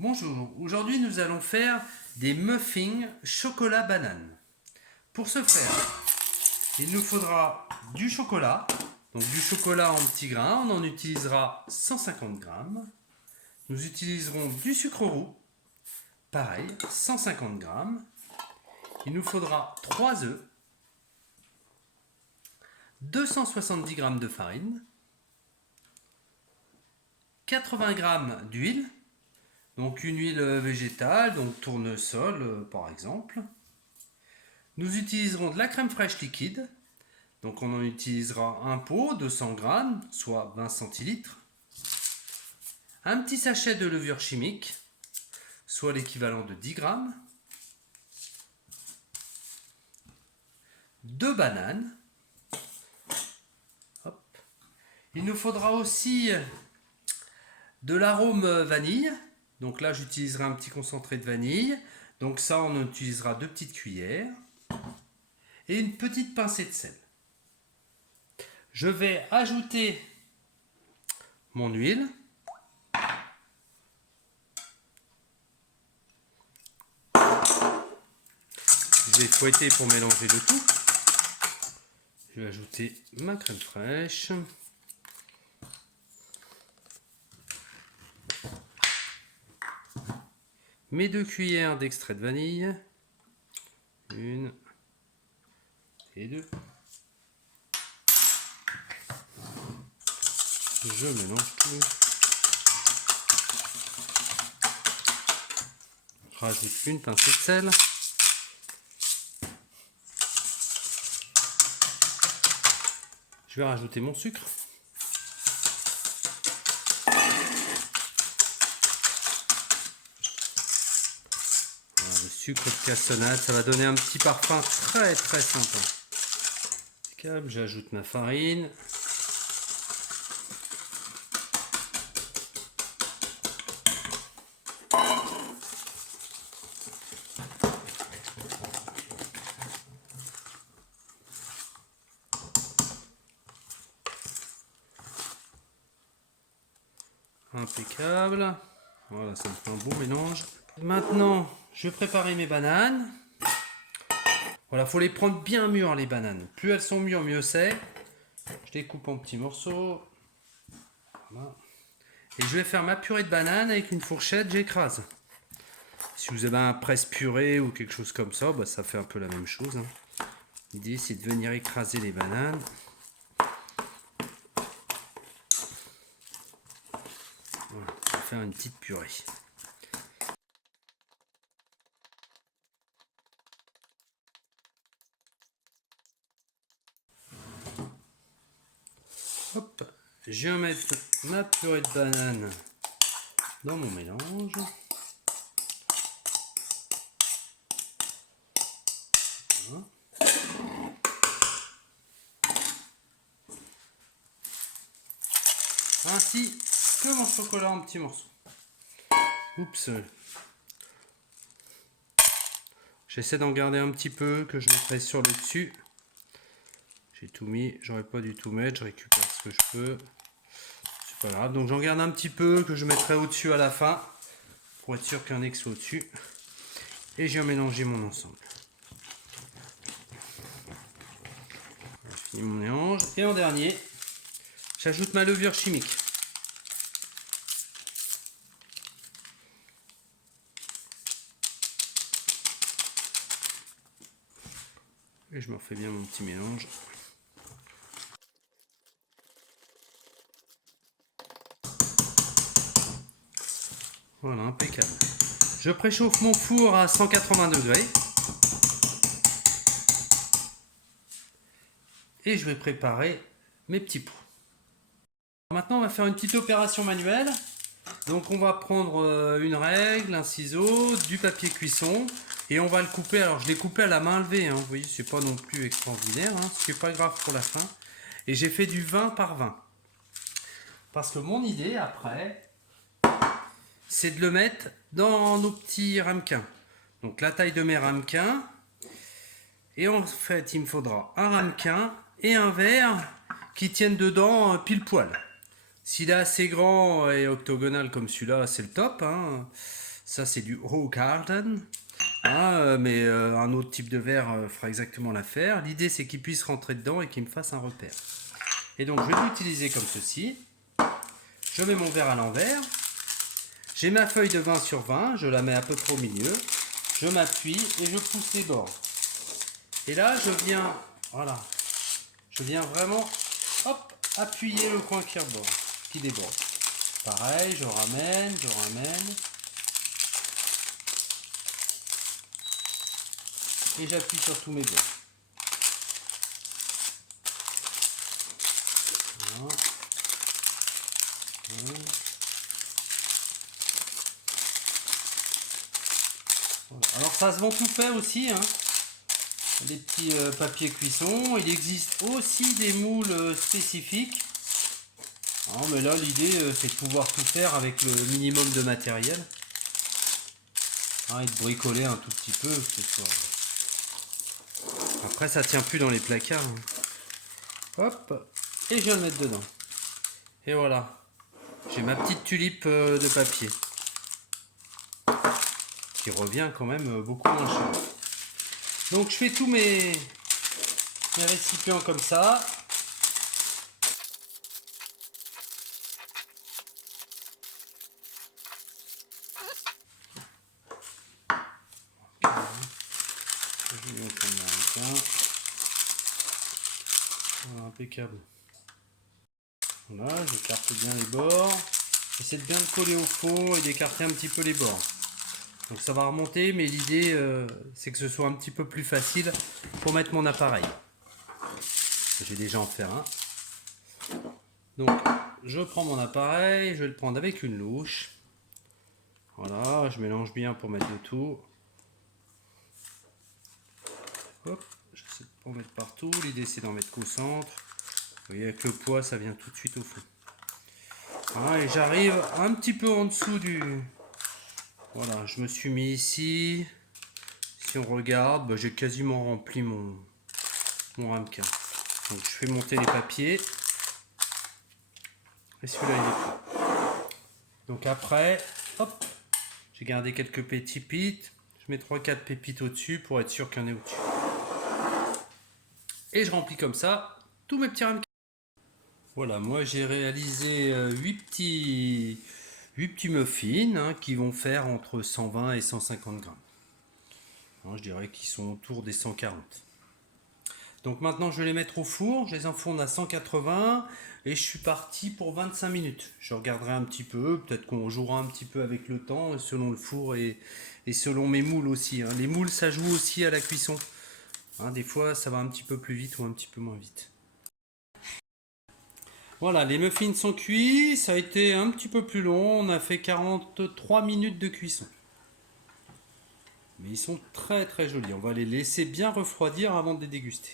Bonjour, aujourd'hui nous allons faire des muffins chocolat banane. Pour ce faire, il nous faudra du chocolat, donc du chocolat en petits grains, on en utilisera 150 grammes. Nous utiliserons du sucre roux, pareil, 150 grammes. Il nous faudra 3 œufs, 270 grammes de farine, 80 grammes d'huile, donc une huile végétale, donc tournesol par exemple. Nous utiliserons de la crème fraîche liquide, donc on en utilisera un pot, 200 grammes, soit 20 centilitres. Un petit sachet de levure chimique, soit l'équivalent de 10 grammes. 2 bananes. Hop. Il nous faudra aussi de l'arôme vanille. Donc là, j'utiliserai un petit concentré de vanille. Donc ça, on utilisera 2 petites cuillères. Et une petite pincée de sel. Je vais ajouter mon huile. Je vais fouetter pour mélanger le tout. Je vais ajouter ma crème fraîche. Mes 2 cuillères d'extrait de vanille. 1 et 2. Je mélange tout. Rajoute une pincée de sel. Je vais rajouter mon sucre. Voilà, le sucre de cassonade, ça va donner un petit parfum très très sympa. J'ajoute ma farine. Impeccable. Voilà, ça me fait un beau mélange. Maintenant, je vais préparer mes bananes. Voilà, faut les prendre bien mûres les bananes. Plus elles sont mûres, mieux c'est. Je les coupe en petits morceaux. Voilà. Et je vais faire ma purée de bananes avec une fourchette, j'écrase. Si vous avez un presse-purée ou quelque chose comme ça, bah, ça fait un peu la même chose. L'idée, c'est de venir écraser les bananes. Voilà, on va faire une petite purée. Hop, je vais mettre ma purée de banane dans mon mélange. Voilà. Ainsi que mon chocolat en petits morceaux. Oups. J'essaie d'en garder un petit peu que je mettrai sur le dessus. J'ai tout mis, j'aurais pas dû tout mettre, je récupère ce que je peux. C'est pas grave, donc j'en garde un petit peu que je mettrai au-dessus à la fin pour être sûr qu'un ex soit au-dessus. Et je viens mélanger mon ensemble. Voilà, je finis mon mélange. Et en dernier, j'ajoute ma levure chimique. Et je me refais bien mon petit mélange. Voilà, impeccable. Je préchauffe mon four à 180 degrés. Et je vais préparer mes petits pots. Maintenant, on va faire une petite opération manuelle. Donc, on va prendre une règle, un ciseau, du papier cuisson. Et on va le couper. Alors, je l'ai coupé à la main levée. Vous voyez, c'est pas non plus extraordinaire. Ce qui n'est pas grave pour la fin. Et j'ai fait du 20 par 20. Parce que mon idée, après, c'est de le mettre dans nos petits ramequins. Donc la taille de mes ramequins. Et en fait, il me faudra un ramequin et un verre qui tiennent dedans pile poil. S'il est assez grand et octogonal comme celui-là, c'est le top. Ça c'est du Hoegaarden. Mais un autre type de verre fera exactement l'affaire. L'idée c'est qu'il puisse rentrer dedans et qu'il me fasse un repère. Et donc je vais l'utiliser comme ceci. Je mets mon verre à l'envers. J'ai ma feuille de 20 sur 20, je la mets à peu près au milieu. Je m'appuie et je pousse les bords. Et là je viens, voilà, je viens vraiment, hop, appuyer le coin qui déborde. Pareil, je ramène. Et j'appuie sur tous mes bords. Voilà. Voilà. Alors ça se vend tout fait aussi, hein. Des petits papiers cuisson. Il existe aussi des moules spécifiques. Non, mais là l'idée c'est de pouvoir tout faire avec le minimum de matériel. Et de bricoler un tout petit peu. Après ça tient plus dans les placards. Hop, et je viens le mettre dedans. Et voilà. J'ai ma petite tulipe de papier. Qui revient quand même beaucoup moins cher. Donc je fais tous mes récipients comme ça. Voilà, impeccable. Voilà, j'écarte bien les bords. J'essaie de bien le coller au fond et d'écarter un petit peu les bords. Donc ça va remonter, mais l'idée c'est que ce soit un petit peu plus facile pour mettre mon appareil. J'ai déjà en faire un. Donc je prends mon appareil, je vais le prendre avec une louche. Voilà, je mélange bien pour mettre le tout. Hop, j'essaie de pas en mettre partout. L'idée c'est d'en mettre qu'au centre. Vous voyez, avec le poids, ça vient tout de suite au fond. Voilà, et j'arrive un petit peu en dessous du... Voilà, je me suis mis ici. Si on regarde, j'ai quasiment rempli mon ramequin. Donc je fais monter les papiers. Et celui-là, il est prêt. Donc après, hop, j'ai gardé quelques petits pépites. Je mets 3-4 pépites au-dessus pour être sûr qu'il y en ait au-dessus. Et je remplis comme ça tous mes petits ramequins. Voilà, moi j'ai réalisé 8 petits muffins qui vont faire entre 120 et 150 grammes. Je dirais qu'ils sont autour des 140. Donc maintenant je vais les mettre au four, je les enfourne à 180 et je suis parti pour 25 minutes. Je regarderai un petit peu, peut-être qu'on jouera un petit peu avec le temps selon le four et selon mes moules aussi. Les moules ça joue aussi à la cuisson. Des fois ça va un petit peu plus vite ou un petit peu moins vite. Voilà, les muffins sont cuits, ça a été un petit peu plus long, on a fait 43 minutes de cuisson. Mais ils sont très très jolis, on va les laisser bien refroidir avant de les déguster.